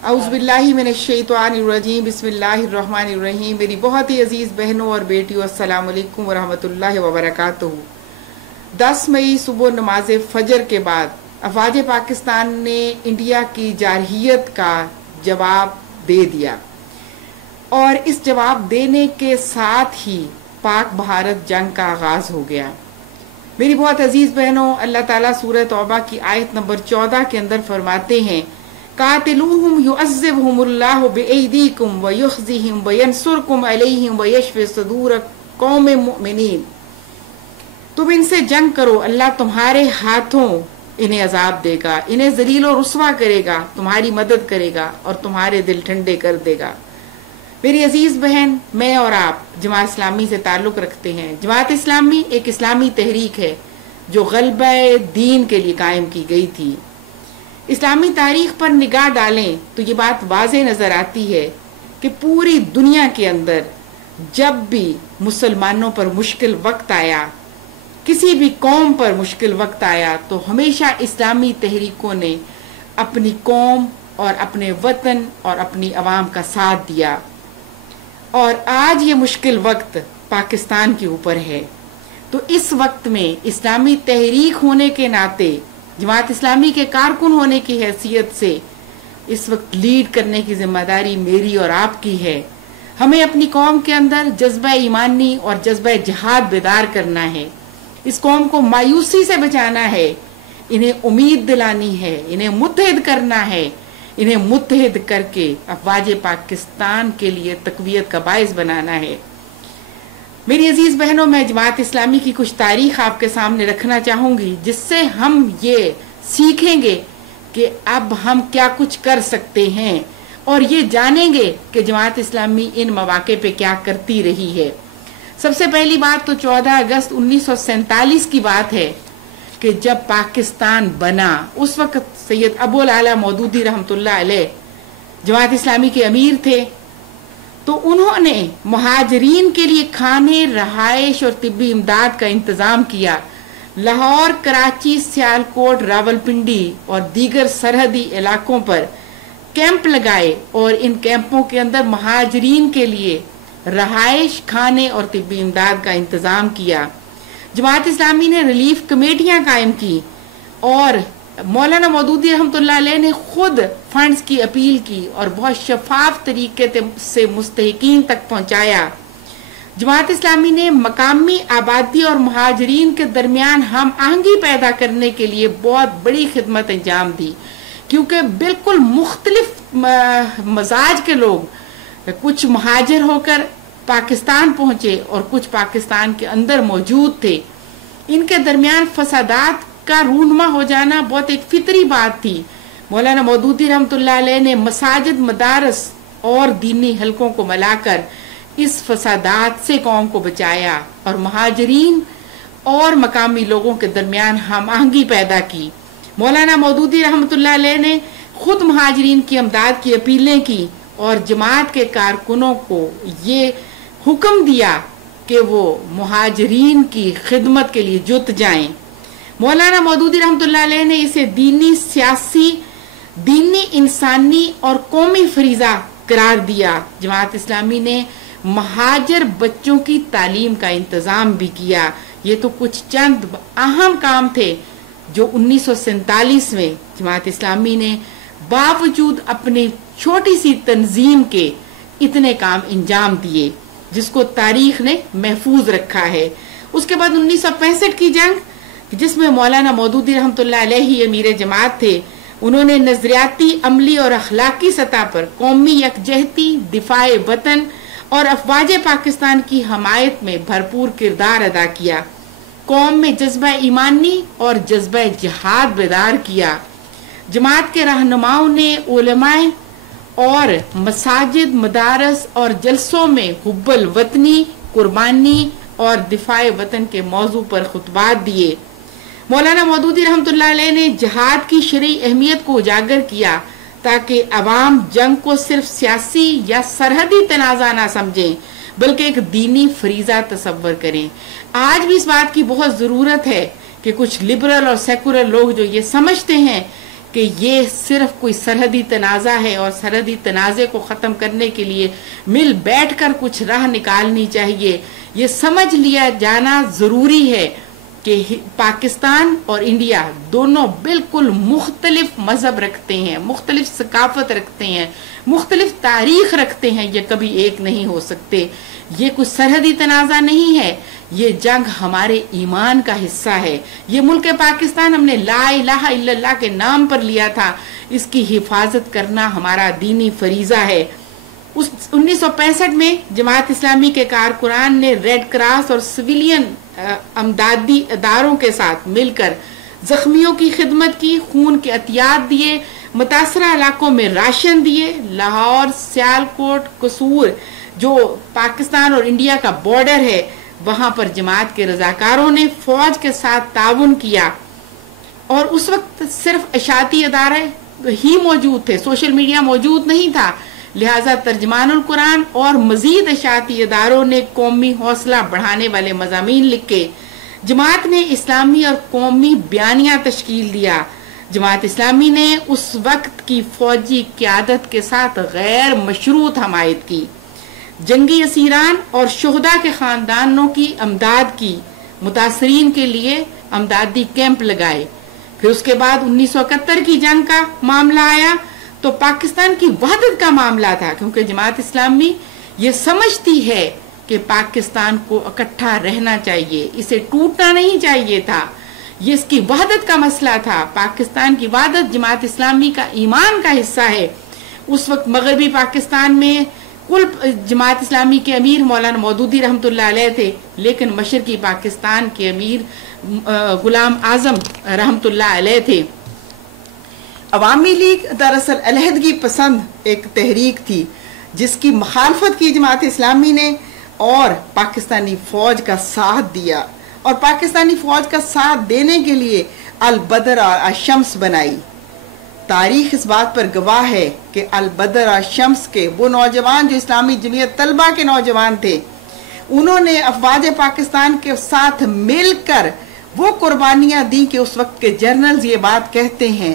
औज़ुबिल्लाहि मिनश्शैतानिर्रजीम बिस्मिल्लाहिर्रहमानिर्रहीम। मेरी बहुत ही अजीज़ बहनों और बेटियों, अस्सलाम वालेकुम व रहमतुल्लाहि व बरकातुहू। 10 मई सुबह नमाज फजर के बाद अफवाज पाकिस्तान ने इंडिया की जारहियत का जवाब दे दिया और इस जवाब देने के साथ ही पाक भारत जंग का आगाज़ हो गया। मेरी बहुत अजीज़ बहनों, अल्लाह ताला सूरह तौबा की आयत नंबर 14 के अंदर फरमाते हैं, कातिलूहुम युअज़्ज़िबहुमुल्लाहु बिअयदीकुम व युख़ज़िहिम व यंसुरकुम अलैहिम व यशफ़ि सुदूर कौमिन मुमिनीन। तुम इनसे जंग करो, अल्लाह तुम्हारे हाथों इन्हें अजाब देगा, इन्हें ज़लील और रुस्वा करेगा, तुम्हारी मदद करेगा और तुम्हारे दिल ठंडे कर देगा। मेरी अजीज़ बहन, मैं और आप जमात इस्लामी से ताल्लुक़ रखते हैं। जमात इस्लामी एक इस्लामी तहरीक है जो ग़लबा दीन के लिए कायम की गई थी। इस्लामी तारीख पर निगाह डालें तो ये बात वाज़ेह नज़र आती है कि पूरी दुनिया के अंदर जब भी मुसलमानों पर मुश्किल वक्त आया, किसी भी कौम पर मुश्किल वक्त आया, तो हमेशा इस्लामी तहरीकों ने अपनी कौम और अपने वतन और अपनी आवाम का साथ दिया। और आज ये मुश्किल वक्त पाकिस्तान के ऊपर है, तो इस वक्त में इस्लामी तहरीक होने के नाते, जमात इस्लामी के कारकुन होने की हैसियत से इस वक्त लीड करने की जिम्मेदारी मेरी और आपकी है। हमें अपनी कौम के अंदर जज्बा ईमानी और जज्बा जिहाद बेदार करना है। इस कौम को मायूसी से बचाना है, इन्हें उम्मीद दिलानी है, इन्हें मुत्तहिद करना है, इन्हें मुत्तहिद करके अफवाज पाकिस्तान के लिए तक़वियत का बाइस बनाना है। मेरी अजीज़ बहनों, मैं जमात इस्लामी की कुछ तारीख आपके सामने रखना चाहूँगी, जिससे हम ये सीखेंगे कि अब हम क्या कुछ कर सकते हैं और ये जानेंगे कि जमात इस्लामी इन मौक़े पे क्या करती रही है। सबसे पहली बात तो 14 अगस्त 1947 की बात है कि जब पाकिस्तान बना, उस वक्त सैयद अबुल आला मौदूदी रहमतुल्लाह अलैह जमात इस्लामी के अमीर थे। तो उन्होंने मुहाजिरीन के लिए खाने, रहाइश और तिब्बी इमदाद का इंतज़ाम किया। लाहौर, कराची, सियालकोट, रावलपिंडी और दीगर सरहदी इलाकों पर कैंप लगाए और इन कैंपों के अंदर मुहाजिरीन के लिए रहाइश, खाने और तिब्बी इमदाद का इंतज़ाम किया। जमात इस्लामी ने रिलीफ कमेटियाँ कायम की और मौलाना मौदूदी रहमतुल्लाह अलैह ने खुद फंड्स की अपील की और बहुत शफाफ तरीके से मुस्तहिकीन तक पहुंचाया। जमात इस्लामी ने मकामी आबादी और मुहाजिरीन के दरमियान हम आहंगी पैदा करने के लिए बहुत बड़ी खिदमत अंजाम दी, क्योंकि बिल्कुल मुख्तलिफ मजाज के लोग, कुछ मुहाजिर होकर पाकिस्तान पहुंचे और कुछ पाकिस्तान के अंदर मौजूद थे। इनके दरमियान फसादात का रूनमा हो जाना बहुत एक फितरी बात थी। मौलाना मौदूदी रहमतुल्लाह अलैह ने मसाजिद, मदारस और दीनी हलकों को मिलाकर इस फसादात से कौम को बचाया और मुहाजिरीन और मकामी लोगों के दरमियान हम आहंगी पैदा की। मौलाना मौदूदी रहमतुल्लाह अलैह ने खुद मुहाजिरीन की इमदाद की अपीलें की और जमात के कारकुनों को ये हुक्म दिया कि वो मुहाजिरीन की खिदमत के लिए जुट जाएं। मौलाना मौदूदी रहमतुल्लाह अलैह ने इसे दीनी, सियासी, दीनी, इंसानी और कौमी फरीजा करार दिया। जमात इस्लामी ने महाजर बच्चों की तालीम का इंतज़ाम भी किया। ये तो कुछ चंद अहम काम थे जो 1947 में जमात इस्लामी ने बावजूद अपनी छोटी सी तंजीम के इतने काम अंजाम दिए, जिसको तारीख ने महफूज रखा है। उसके बाद 1965 की जंग, जिसमें मौलाना मौदूदी रहमतुल्लाह अलैह ही अमीर जमात थे, उन्होंने नजरियाती, अमली और अखलाकी सतह पर कौमी यकजहती, दिफाए वतन और अफवाज पाकिस्तान की हमायत में भरपूर किरदार अदा किया। कौम में जज्बा ईमानी और जज्बा जिहाद बेदार किया। जमात के रहनुमाओं ने उलमाए और मसाजिद, मदारस और जलसों में हुब्बुल वतनी, कुर्बानी और दिफाए वतन के मौजू पर खुतबात दिए। मौलाना मौदूदी रहमतुल्लाह अलैह ने जिहाद की शरई अहमियत को उजागर किया ताकि अवाम जंग को सिर्फ सियासी या सरहदी तनाज़ा ना समझें, बल्कि एक दीनी फरीजा तसव्वुर करें। आज भी इस बात की बहुत ज़रूरत है कि कुछ लिबरल और सेकुलर लोग जो ये समझते हैं کہ یہ صرف کوئی سرحدی تنازع ہے اور سرحدی تنازع کو ختم کرنے کے لیے مل بیٹھ کر کچھ راہ نکالنی چاہیے. یہ سمجھ لیا جانا ضروری ہے کہ پاکستان اور انڈیا دونوں بالکل مختلف مذہب رکھتے ہیں، مختلف ثقافت رکھتے ہیں، مختلف تاریخ رکھتے ہیں، یہ کبھی ایک نہیں ہو سکتے. یہ کوئی سرحدی تنازع نہیں ہے، یہ جنگ ہمارے ایمان کا حصہ ہے. یہ ملک پاکستان ہم نے لا الہ الا اللہ کے نام پر لیا تھا، اس کی حفاظت کرنا ہمارا دینی فریضہ ہے. 1965 میں جماعت اسلامی کے کارکنان نے ریڈ کراس اور سویلین امدادی اداروں کے ساتھ مل کر زخمیوں کی خدمت کی، خون کے عطیات دیے، متاثرہ علاقوں میں راشن دیے. لاہور، سیالکوٹ، قصور جو پاکستان اور انڈیا کا بارڈر ہے، وہاں پر جماعت کے رضاکاروں نے فوج کے ساتھ تعاون کیا. اور اس وقت صرف اشاعتی ادارے ہی موجود تھے، سوشل میڈیا موجود نہیں تھا، لہٰذا ترجمان القرآن اور مزید اشاعتی اداروں نے قومی حوصلہ بڑھانے والے مضامین لکھے. جماعت نے اسلامی اور قومی بیانیہ تشکیل دیا. جماعت اسلامی نے اس وقت کی فوجی قیادت کے ساتھ غیر مشروط حمایت کی، جنگی اسیران اور شہداء کے خاندانوں کی امداد کی، متاثرین کے لیے امدادی کیمپ لگائے. پھر اس کے بعد 1971 کی جنگ کا معاملہ آیا تو پاکستان کی وحدت کا معاملہ تھا، کیونکہ جماعت اسلامی یہ سمجھتی ہے کہ پاکستان کو اکٹھا رہنا چاہیے، اسے ٹوٹنا نہیں چاہیے تھا. یہ اس کی وحدت کا مسئلہ تھا. پاکستان کی وحدت جماعت اسلامی کا ایمان کا حصہ ہے. اس وقت مغربی پاکستان میں کل جماعت اسلامی کے امیر مولانا مودودی رحمۃ اللہ علیہ تھے، لیکن مشرقی پاکستان کے امیر غلام اعظم رحمۃ اللہ علیہ تھے. عوامی لیگ دراصل علیحدگی پسند ایک تحریک تھی جس کی مخالفت کی جماعت اسلامی نے اور پاکستانی فوج کا ساتھ دیا، اور پاکستانی فوج کا ساتھ دینے کے لیے البدر اور الشمس بنائی. تاریخ اس بات پر گواہ ہے کہ البدر اور شمس کے وہ نوجوان جو اسلامی جمعیت طلبہ کے نوجوان تھے، انہوں نے افواج پاکستان کے ساتھ مل کر وہ قربانیاں دی کہ اس وقت کے جرنلز یہ بات کہتے ہیں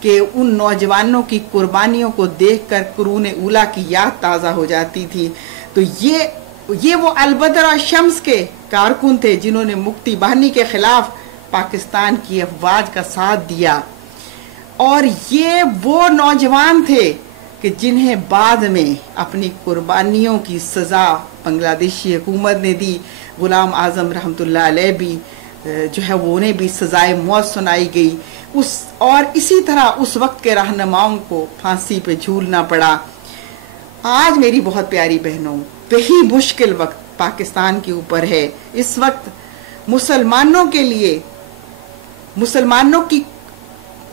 کہ ان نوجوانوں کی قربانیوں کو دیکھ کر قرون اولیٰ کی یاد تازہ ہو جاتی تھی. تو یہ وہ البدر اور شمس کے کارکن تھے جنہوں نے مکتی بہانی کے خلاف پاکستان کی افواج کا ساتھ دیا، اور یہ وہ نوجوان تھے کہ جنہیں بعد میں اپنی قربانیوں کی سزا بنگلہ دیشی حکومت نے دی. غلام اعظم رحمۃ اللہ علیہ بھی جو ہے وہ انہیں بھی سزائے موت سنائی گئی، اور اسی طرح اس وقت کے رہنماؤں کو پھانسی پہ جھولنا پڑا. آج میری بہت پیاری بہنوں، وہی مشکل وقت پاکستان کے اوپر ہے. اس وقت مسلمانوں کے لیے، مسلمانوں کی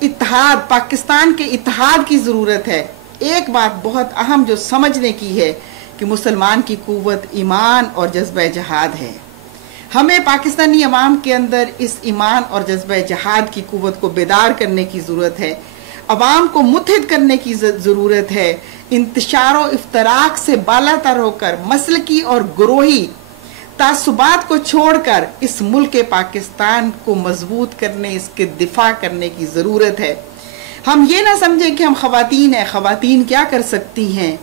اتحاد، پاکستان کے اتحاد کی ضرورت ہے. ایک بات بہت اہم جو سمجھنے کی ہے کہ مسلمان کی قوت ایمان اور جذبہ جہاد ہے. ہمیں پاکستانی عوام کے اندر اس ایمان اور جذبہ جہاد کی قوت کو بیدار کرنے کی ضرورت ہے، عوام کو متحد کرنے کی ضرورت ہے. انتشار و افتراق سے بالا تر ہو کر مسلکی اور گروہی تعصبات کو چھوڑ کر اس ملک پاکستان کو مضبوط کرنے، اس کے دفاع کرنے کی ضرورت ہے. ہم یہ نہ سمجھیں کہ ہم خواتین ہیں، خواتین کیا کر سکتی ہیں.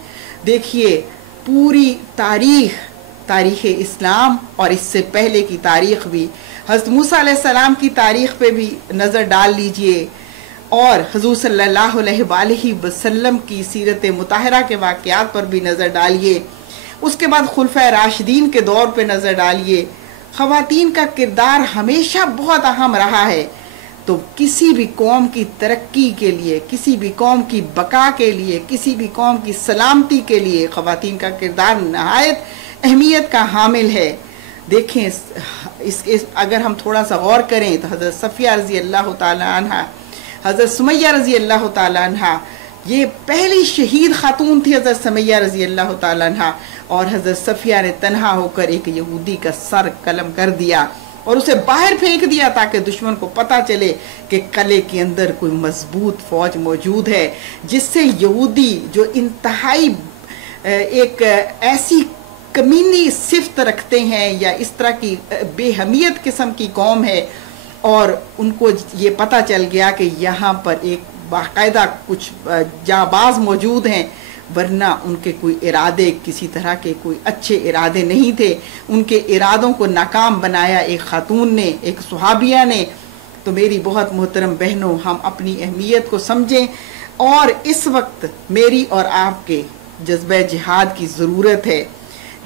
دیکھیے پوری تاریخ اسلام اور اس سے پہلے کی تاریخ بھی، حضرت موسیٰ علیہ السلام کی تاریخ پہ بھی نظر ڈال لیجئے، اور حضور صلی اللہ علیہ وآلہ وسلم کی سیرت مطہرہ کے واقعات پر بھی نظر ڈالیے. اس کے بعد خلفائے راشدین کے دور پہ نظر ڈالیے. خواتین کا کردار ہمیشہ بہت اہم رہا ہے. تو کسی بھی قوم کی ترقی کے لیے، کسی بھی قوم کی بقا کے لیے، کسی بھی قوم کی سلامتی کے لیے خواتین کا کردار نہایت اہمیت کا حامل ہے. دیکھیں اگر ہم تھوڑا سا غور کریں تو حضرت صفیہ رضی اللہ تعالی عنہ، حضرت سمیہ رضی اللہ تعالی عنہ، یہ پہلی شہید خاتون تھی حضرت سمیہ رضی اللہ تعالی عنہ، اور حضرت صفیہ نے تنہا ہو کر ایک یہودی کا سر قلم کر دیا اور اسے باہر پھینک دیا تاکہ دشمن کو پتا چلے کہ قلعے کے اندر کوئی مضبوط فوج موجود ہے، جس سے یہودی جو انتہائی ایک ایسی کمینی صفت رکھتے ہیں یا اس طرح کی بے حمیت قسم کی قوم ہے، اور ان کو یہ پتا چل گیا کہ یہاں پر ایک बाकायदा कुछ जाबाज मौजूद हैं, वरना उनके कोई इरादे किसी तरह के कोई अच्छे इरादे नहीं थे। उनके इरादों को नाकाम बनाया एक खातून ने, एक सुहाबिया ने। तो मेरी बहुत मोहतरम बहनों, हम अपनी अहमियत को समझें और इस वक्त मेरी और आपके जज्बे जिहाद की ज़रूरत है,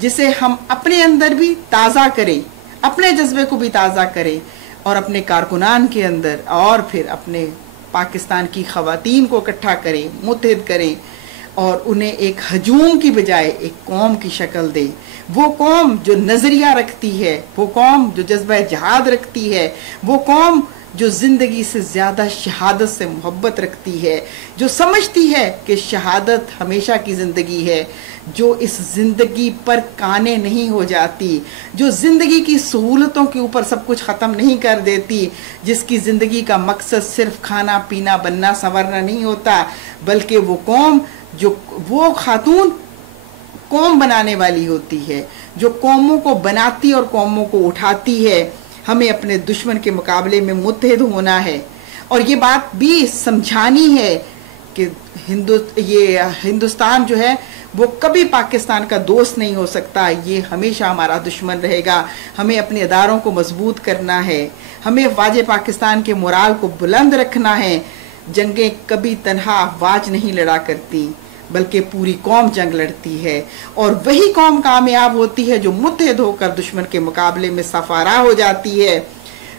जिसे हम अपने अंदर भी ताज़ा करें, अपने जज्बे को भी ताज़ा करें और अपने कारकुनान के अंदर और फिर अपने पाकिस्तान की ख़वातीन को इकट्ठा करें, मुत्तहिद करें और उन्हें एक हजूम की बजाय एक कौम की शक्ल दें। वो कौम जो नज़रिया रखती है, वो कौम जो जज्बा जिहाद रखती है, वो कौम जो ज़िंदगी से ज़्यादा शहादत से मोहब्बत रखती है, जो समझती है कि शहादत हमेशा की ज़िंदगी है, जो इस ज़िंदगी पर काने नहीं हो जाती, जो ज़िंदगी की सहूलतों के ऊपर सब कुछ ख़त्म नहीं कर देती, जिसकी ज़िंदगी का मकसद सिर्फ खाना पीना बनना संवरना नहीं होता, बल्कि वो कौम जो वो खातून कौम बनाने वाली होती है, जो कौमों को बनाती और कौमों को उठाती है। हमें अपने दुश्मन के मुकाबले में मुत्तहिद होना है और ये बात भी समझानी है कि हिंदुस्तान जो है वो कभी पाकिस्तान का दोस्त नहीं हो सकता, ये हमेशा हमारा दुश्मन रहेगा। हमें अपने अदारों को मजबूत करना है, हमें अफवाज पाकिस्तान के मोराल को बुलंद रखना है। जंगें कभी तन्हा अफवाज नहीं लड़ा करती, बल्कि पूरी कौम जंग लड़ती है और वही कौम कामयाब होती है जो मुत्तहिद होकर दुश्मन के मुकाबले में सफारा हो जाती है।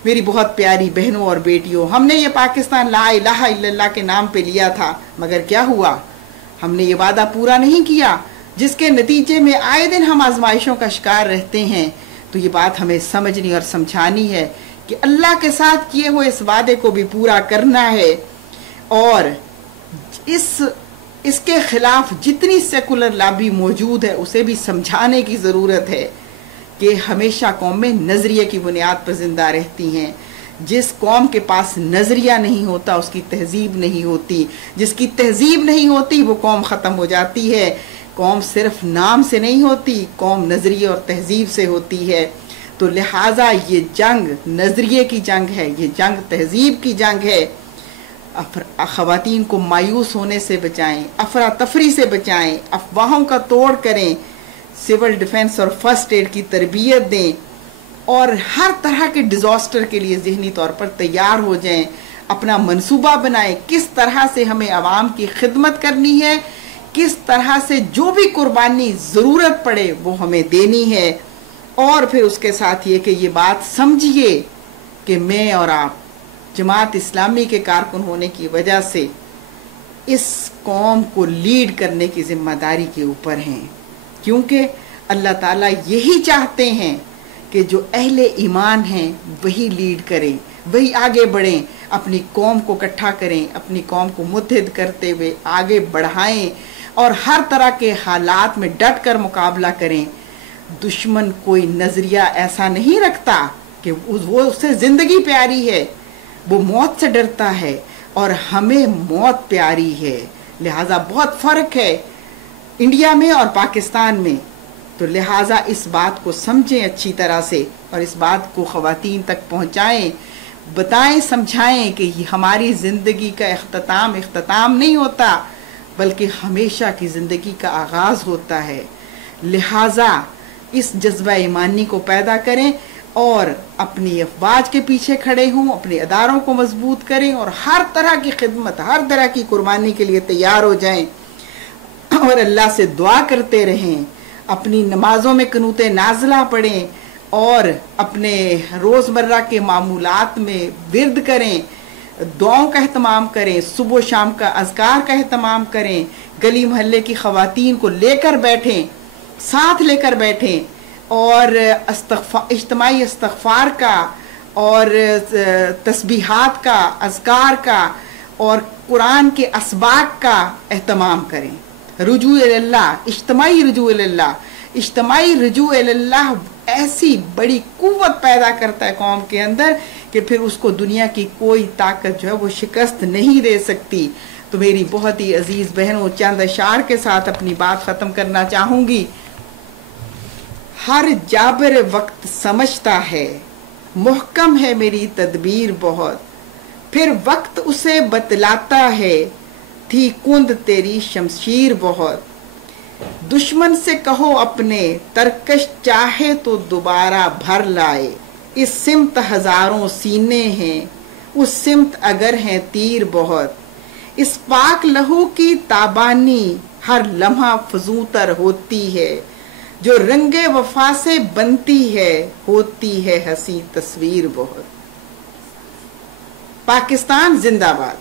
मेरी बहुत प्यारी बहनों और बेटियों, हमने ये पाकिस्तान ला इलाहा इल्लल्लाह के नाम पे लिया था, मगर क्या हुआ? हमने ये वादा पूरा नहीं किया, जिसके नतीजे में आए दिन हम आजमाइशों का शिकार रहते हैं। तो ये बात हमें समझनी और समझानी है कि अल्लाह के साथ किए हुए इस वादे को भी पूरा करना है और इसके खिलाफ जितनी सेकुलर लॉबी मौजूद है उसे भी समझाने की ज़रूरत है कि हमेशा कौमें नज़रिए की बुनियाद पर ज़िंदा रहती हैं। जिस कौम के पास नज़रिया नहीं होता उसकी तहजीब नहीं होती, जिसकी तहजीब नहीं होती वो कौम ख़त्म हो जाती है। कौम सिर्फ नाम से नहीं होती, कौम नज़रिए और तहजीब से होती है। तो लिहाजा ये जंग नज़रिए की जंग है, ये जंग तहजीब की जंग है। ख़वातीन को मायूस होने से बचाएं, अफरा तफरी से बचाएं, अफवाहों का तोड़ करें, सिविल डिफेंस और फर्स्ट एड की तरबियत दें और हर तरह के डिज़ास्टर के लिए ज़हनी तौर पर तैयार हो जाएं। अपना मंसूबा बनाएं, किस तरह से हमें आवाम की खिदमत करनी है, किस तरह से जो भी कुर्बानी ज़रूरत पड़े वो हमें देनी है। और फिर उसके साथ ये कि ये बात समझिए कि मैं और आप जमात इस्लामी के कारकुन होने की वजह से इस कौम को लीड करने की जिम्मेदारी के ऊपर हैं, क्योंकि अल्लाह ताला यही चाहते हैं कि जो अहले ईमान हैं वही लीड करें, वही आगे बढ़ें, अपनी कौम को इकट्ठा करें, अपनी कौम को मुत्तहिद करते हुए आगे बढ़ाएं और हर तरह के हालात में डट कर मुकाबला करें। दुश्मन कोई नज़रिया ऐसा नहीं रखता कि वो उससे ज़िंदगी प्यारी है, वो मौत से डरता है और हमें मौत प्यारी है। लिहाजा बहुत फ़र्क है इंडिया में और पाकिस्तान में। तो लिहाजा इस बात को समझें अच्छी तरह से और इस बात को ख़वातीन तक पहुँचाएँ, बताएं, समझाएं कि हमारी ज़िंदगी का इख्तिताम नहीं होता, बल्कि हमेशा की ज़िंदगी का आगाज़ होता है। लिहाजा इस जज्बा ईमानी को पैदा करें और अपनी अफवाज के पीछे खड़े हों, अपने अदारों को मजबूत करें और हर तरह की खिदमत, हर तरह की कुर्बानी के लिए तैयार हो जाएं और अल्लाह से दुआ करते रहें। अपनी नमाजों में कुनूत नाज़िला पढ़ें और अपने रोज़मर्रा के मामूलात में विर्द करें, दुआओं का एहतमाम करें, सुबह शाम का अज़कार का एहतमाम करें, गली मोहल्ले की ख़वातीन को लेकर बैठें, साथ लेकर बैठें और इज्तिमाई इस्तिग़फ़ार का और तस्बीहात का, अज़कार का और कुरान के असबाक का एहतमाम करें। रुजू इल्लाह, इज्तिमाई रुजू इल्लाह, इज्तिमाई रुजू इल्लाह ऐसी बड़ी कुव्वत पैदा करता है कौम के अंदर कि फिर उसको दुनिया की कोई ताकत जो है वो शिकस्त नहीं दे सकती। तो मेरी बहुत ही अजीज़ बहनों, चंद अशार के साथ अपनी बात ख़त्म करना चाहूँगी। हर जाबिर वक्त समझता है, मुहकम है मेरी तदबीर बहुत, फिर वक्त उसे बतलाता है, थी कुंद तेरी शमशीर बहुत। दुश्मन से कहो अपने, तरकश चाहे तो दोबारा भर लाए। इस सिमत हजारों सीने हैं, उस सिमत अगर हैं तीर बहुत। इस पाक लहू की ताबानी हर लम्हा फजूतर होती है, जो रंगे वफा से बनती है, होती है हंसी तस्वीर बहुत। पाकिस्तान जिंदाबाद।